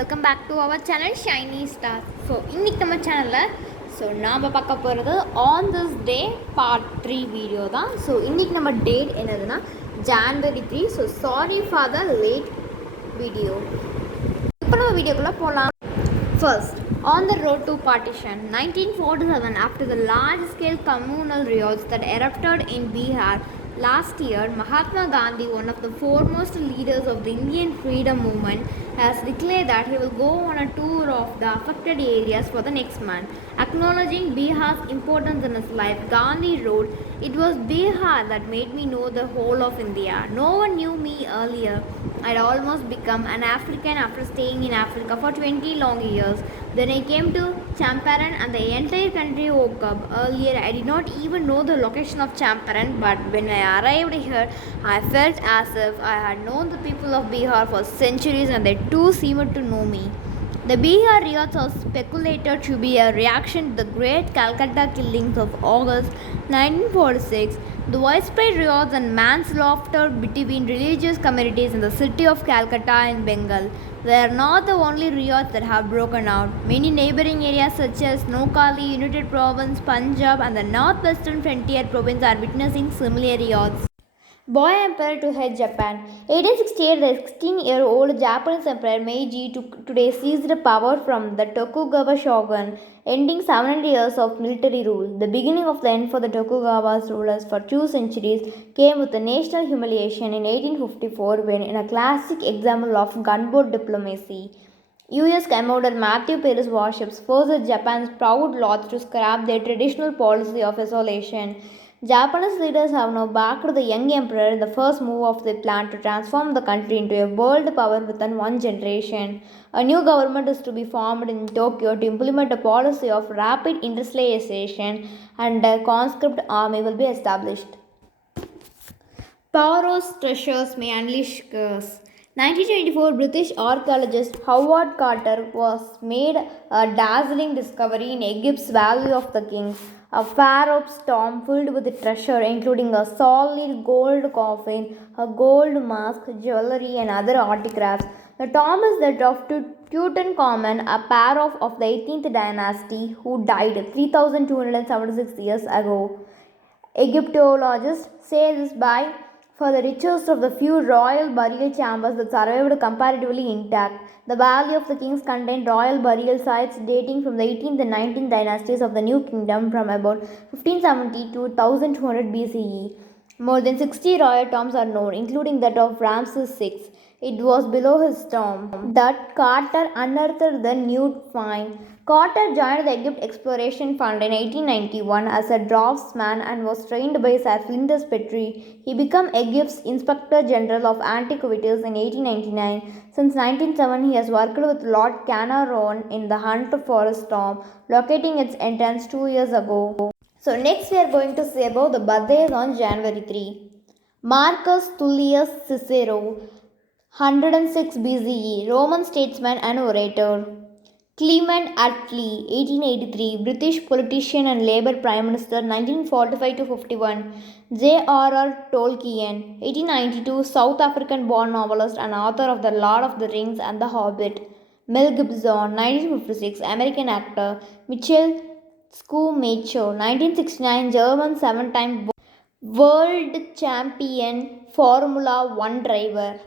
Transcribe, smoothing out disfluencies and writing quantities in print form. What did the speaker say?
welcome back to our channel Shiny Stars. So இன்னைக்கு நம்ம சேனல்ல நாம பார்க்க போகிறது on this day part 3 video தான். ஸோ இன்னைக்கு நம்ம டேட் என்னதுன்னா January 3. So sorry for the late video. இப்போ நம்ம வீடியோக்குள்ளே போகலாம். First, on the road to partition, 1947, after the large-scale communal riots that erupted in Bihar last year, Mahatma Gandhi, one of the foremost leaders of the Indian freedom movement, has declared that he will go on a tour of the affected areas for the next month. Acknowledging Bihar's importance in his life, Gandhi wrote, "It was Bihar that made me know the whole of India. No one knew me earlier. I'd almost become an African after staying in Africa for 20 long years. Then I came to Champaran and the entire country woke up. Earlier I did not even know the location of Champaran, but when I arrived here, I felt as if I had known the people of Bihar for centuries and they too seemed to know me." The Bihar riots are speculated to be a reaction to the great Calcutta killings of August 1946. The widespread riots and manslaughter between religious communities in the city of Calcutta in Bengal were not the only riots that have broken out. Many neighboring areas such as Noakhali, United Province, Punjab and the northwestern frontier province are witnessing similar riots. Boy Emperor to head Japan. 1868, the 16-year-old Japanese Emperor Meiji today seized power from the Tokugawa shogun, ending 700 years of military rule. The beginning of the end for the Tokugawa's rulers for 2 centuries came with the national humiliation in 1854 when, in a classic example of gunboat diplomacy, U.S. Commodore Matthew Perry's warships forced Japan's proud lords to scrap their traditional policy of isolation. Japanese leaders have now backed the young emperor in the first move of their plan to transform the country into a world power within one generation. A new government is to be formed in Tokyo to implement a policy of rapid industrialization and a conscript army will be established. Pharaoh's treasures may unleash curse. 1924, British archaeologist Howard Carter was made a dazzling discovery in Egypt's Valley of the Kings, a pharaoh's tomb filled with treasure including a solid gold coffin, a gold mask, jewelry and other artifacts. The tomb is that of Tutankhamun, a pharaoh of the 18th dynasty who died 3276 years ago. Egyptologists say this by for the richest of the few royal burial chambers that survived comparatively intact. The Valley of the Kings contained royal burial sites dating from the 18th and 19th dynasties of the New Kingdom from about 1570 to 1200 BCE. More than 60 royal tombs are known, including that of Ramses VI. It was below his tomb that Carter unearthed the nude find. Carter joined the Egypt Exploration Fund in 1891 as a draftsman and was trained by Sir Flinders Petrie. He became Egypt's Inspector General of Antiquities in 1899. Since 1907, he has worked with Lord Carnarvon in the hunt for his tomb, locating its entrance 2 years ago. So next we are going to say about the birthdays on January 3. Marcus Tullius Cicero, 106 BCE, Roman statesman and orator. Clement Attlee, 1883, British politician and Labour Prime Minister, 1945 to 51. J.R.R. Tolkien, 1892, South African-born novelist and author of The Lord of the Rings and The Hobbit. Mel Gibson, 1956, American actor. Michael Schumacher, 1969, German 7-time world champion Formula 1 driver.